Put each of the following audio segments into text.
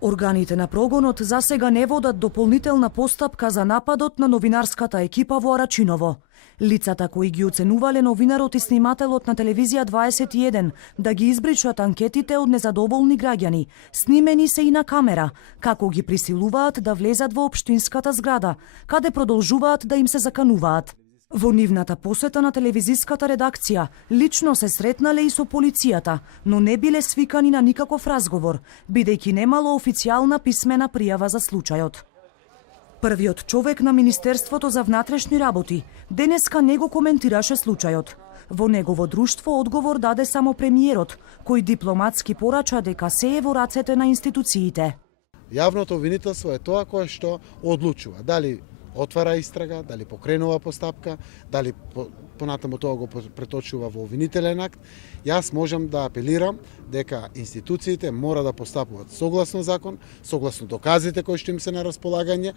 Органите на прогонот засега не водат дополнителна постапка за нападот на новинарската екипа во Арачиново. Лицата кои ги оценувале новинарот и снимателот на телевизија 21 да ги избричат анкетите од незадоволни граѓани, снимени се и на камера, како ги присилуваат да влезат во општинската зграда, каде продолжуваат да им се закануваат. Во нивната посета на телевизиската редакција, лично се сретнале и со полицијата, но не биле свикани на никаков разговор, бидејќи немало официјална писмена пријава за случајот. Првиот човек на Министерството за внатрешни работи денеска не го коментираше случајот. Во негово друштво одговор даде само премиерот, кој дипломатски порача дека се е во рацете на институциите. Јавното обвинителство е тоа кое што одлучува дали отвара истрага, дали покренува постапка, дали понатаму тоа го преточува во обвинителен акт. Јас можам да апелирам дека институциите мора да постапуваат согласно закон, согласно доказите кои што им се на располагање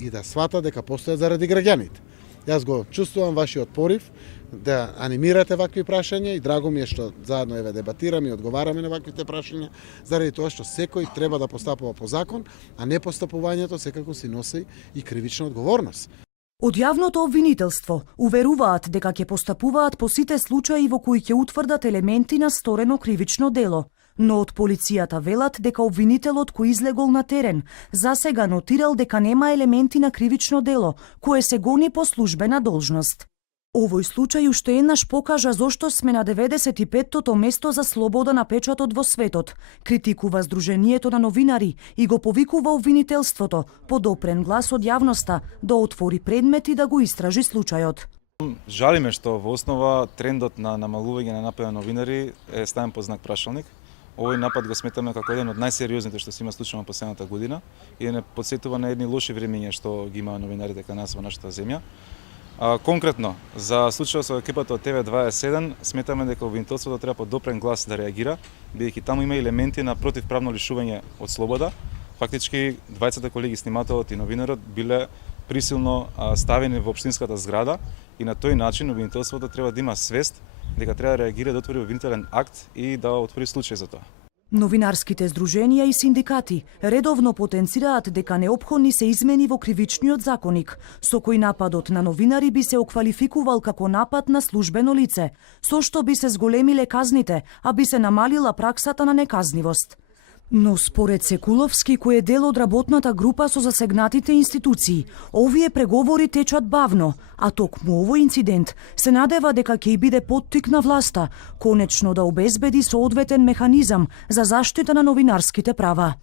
и да сватат дека постојат заради граѓаните. Јас го чувствувам вашиот порив да анимирате вакви прашања и драго ми е што заедно еве дебатираме и одговараме на ваквите прашања, заради тоа што секој треба да постапува по закон, а не постапувањето секако си носи и кривична одговорност. Од јавното обвинителство уверуваат дека ќе постапуваат по сите случаи во кои ќе утврдат елементи на сторено кривично дело, но од полицијата велат дека обвинителот кој излегол на терен засега нотирал дека нема елементи на кривично дело, кое се гони по службена должност. Овој случај уште еднаш покажа зошто сме на 95-тото место за слобода на печатот во светот, критикува Сдруженијето на новинари и го повикува обвинителството, подопрен глас од јавноста, да отвори предмет и да го истражи случајот. Жалиме што во основа трендот на намалување на напади на новинари е ставен под знак прашалник. Овој напад го сметаме како еден од најсериозните што се има случено последната година и не потсетува на едни лоши времиња што ги има новинарите кај нас во нашата земја. Конкретно, за случајот со екипата од TV27, сметаме дека обвинителството треба подопрен глас да реагира, бидејќи таму има елементи на противправно лишување од слобода. Фактички, двајцата колеги снимателот и новинарот биле присилно ставени во општинската зграда и на тој начин обвинителството треба да има свест дека треба да реагира, да отвори обвинителен акт и да отвори случај за тоа. Новинарските здруженија и синдикати редовно потенцираат дека неопходни се измени во кривичниот законник, со кој нападот на новинари би се оквалификувал како напад на службено лице, со што би се зголемиле казните, а би се намалила праксата на неказнивост. Но според Секуловски, кој е дел од работната група со засегнатите институции, овие преговори течат бавно, а токму овој инцидент се надева дека ќе биде поттик на власта, конечно да обезбеди соодветен механизам за заштита на новинарските права.